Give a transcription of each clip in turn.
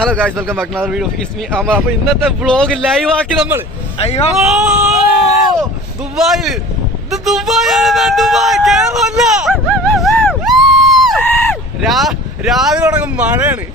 Hello guys, welcome back to another video. It's me Amar. അപ്പോൾ ഇന്നത്തെ vlog live ആക്കി നമ്മൾ ദുബായിൽ. ഇത് ദുബായാണ്, ദുബായ് കേരളമല്ല. രാവിലെ തുടങ്ങും മഴയാണ്.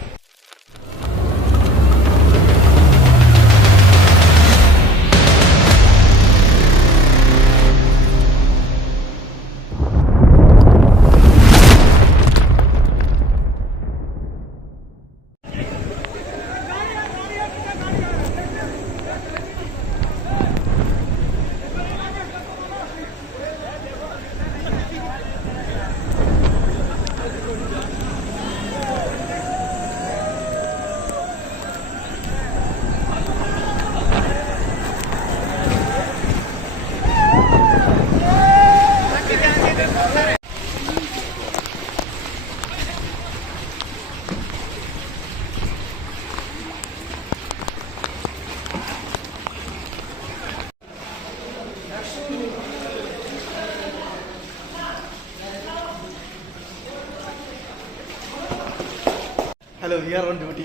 Hello, we are on duty.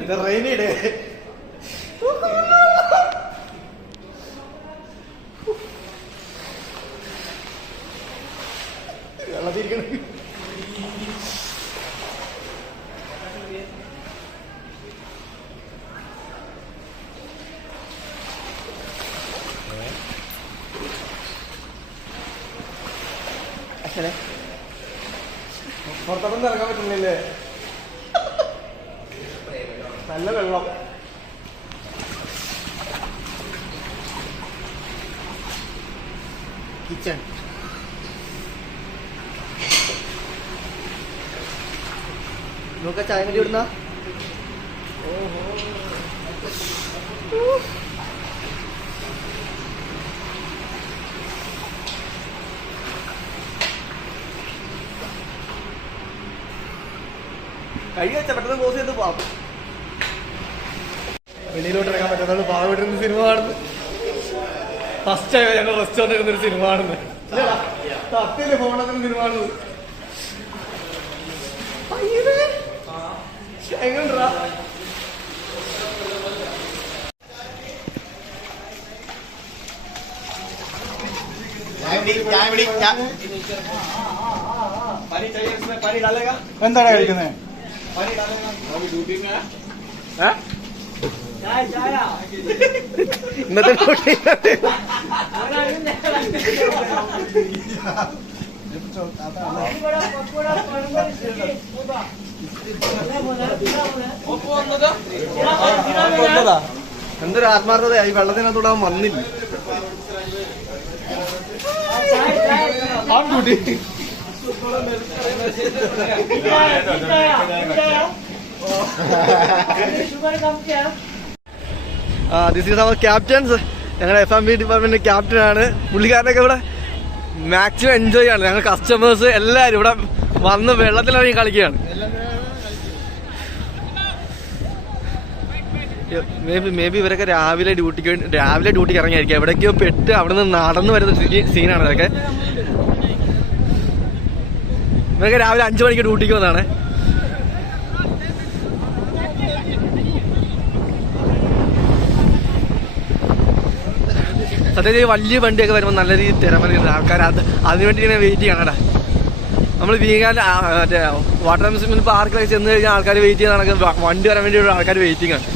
It's a rainy day. പുറത്തൊന്നും ഇറങ്ങാൻ പറ്റുന്നില്ലേ? നല്ല വെള്ളം. കിച്ചൺ നോക്ക ചായ കടി ഇടുന്ന. ഓഹോ, കഴി വെച്ച പെട്ടെന്ന് ക്ലോസ് ചെയ്ത് പോവാം. വെളിയിലോട്ട് ഇറങ്ങാൻ പറ്റാത്ത പാവട്ടിരുന്ന സിനിമ കാണുന്നത് ഫസ്റ്റ് ആയോ ഞങ്ങൾ റെസ്റ്റോറൻറ്റ് ഇരുന്നൊരു സിനിമ കാണുന്നത്. തത്തില് ഫോണത്തിന് സിനിമ കാണുന്നത് എങ്ങനെണ്ടാ? എന്താണ് കഴിക്കുന്നത്? ഇന്നത്തെ എന്തൊരു ആത്മാർത്ഥത. ഈ വെള്ളത്തിനകത്തൂടെ അവൻ വന്നില്ല. This is our captains. ഞങ്ങളുടെ FMB ഡിപ്പാർട്ട്മെന്റ് ക്യാപ്റ്റനാണ്. പുള്ളിക്കാരനൊക്കെ ഇവിടെ മാക്സിമം എൻജോയ് ആണ്. ഞങ്ങൾ കസ്റ്റമേഴ്സ് എല്ലാവരും ഇവിടെ വന്ന് വെള്ളത്തിലിറങ്ങി കളിക്കുകയാണ്. മേ ബി ഇവരൊക്കെ രാവിലെ ഡ്യൂട്ടിക്ക് ഇറങ്ങിയായിരിക്കും. എവിടേക്കോ പെട്ട് അവിടെ നിന്ന് നടന്നു വരുന്ന സീനാണ് ഇതൊക്കെ. ഇവരൊക്കെ രാവിലെ 5 മണിക്ക് ഡ്യൂട്ടിക്ക് വന്നതാണ്. സത്യത്തിൽ വലിയ വണ്ടിയൊക്കെ വരുമ്പോൾ നല്ല രീതിയിൽ തിരമറി ആൾക്കാർ അതിനുവേണ്ടി ഇങ്ങനെ വെയിറ്റ് ചെയ്യണടാ. നമ്മൾ വീങ്ങാൻ മറ്റേ വാട്ടർ അമ്യൂസ്മെന്റ് പാർക്കിലൊക്കെ ചെന്ന് കഴിഞ്ഞാൽ ആൾക്കാർ വെയിറ്റ് ചെയ്യുന്ന വണ്ടി വരാൻ വേണ്ടി ആൾക്കാർ വെയിറ്റിംഗ് ആണ്.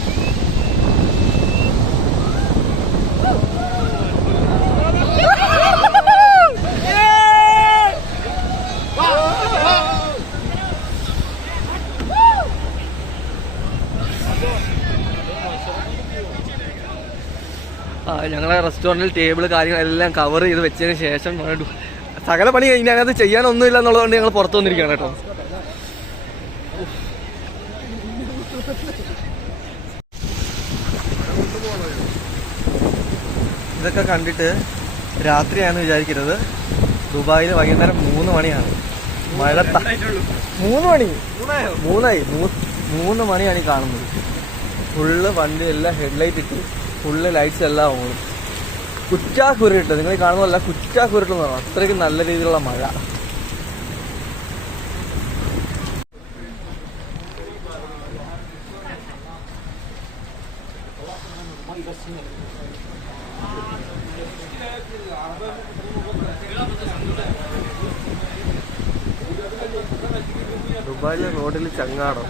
ഞങ്ങളെ റെസ്റ്റോറൻറ്റിൽ ടേബിൾ കാര്യങ്ങളെല്ലാം കവർ ചെയ്ത് വെച്ചതിന് ശേഷം സകല പണി കഴിഞ്ഞാൽ ചെയ്യാനൊന്നുമില്ല എന്നുള്ളതുകൊണ്ട് ഞങ്ങൾ പുറത്തു വന്നിരിക്കുകയാണ് കേട്ടോ. ഇതൊക്കെ കണ്ടിട്ട് രാത്രിയാണെന്ന് വിചാരിക്കരുത്. ദുബായിൽ വൈകുന്നേരം 3 മണിയാണ്. മഴ 3 മണി 3 മണിയാണ് ഈ കാണുന്നത്. ഫുള്ള് വണ്ടി എല്ലാം ഹെഡ്ലൈറ്റ് ഇട്ട് ഫുള്ള് ലൈറ്റ്സ് എല്ലാം ഓടും. കുറ്റാക്കുരുട്ട്, നിങ്ങൾ കാണുന്നതല്ല, കുറ്റാക്കുരുട്ട് എന്ന് പറഞ്ഞു. അത്രയ്ക്ക് നല്ല രീതിയിലുള്ള മഴ. ദുബായിലെ റോഡിൽ ചങ്ങാടം.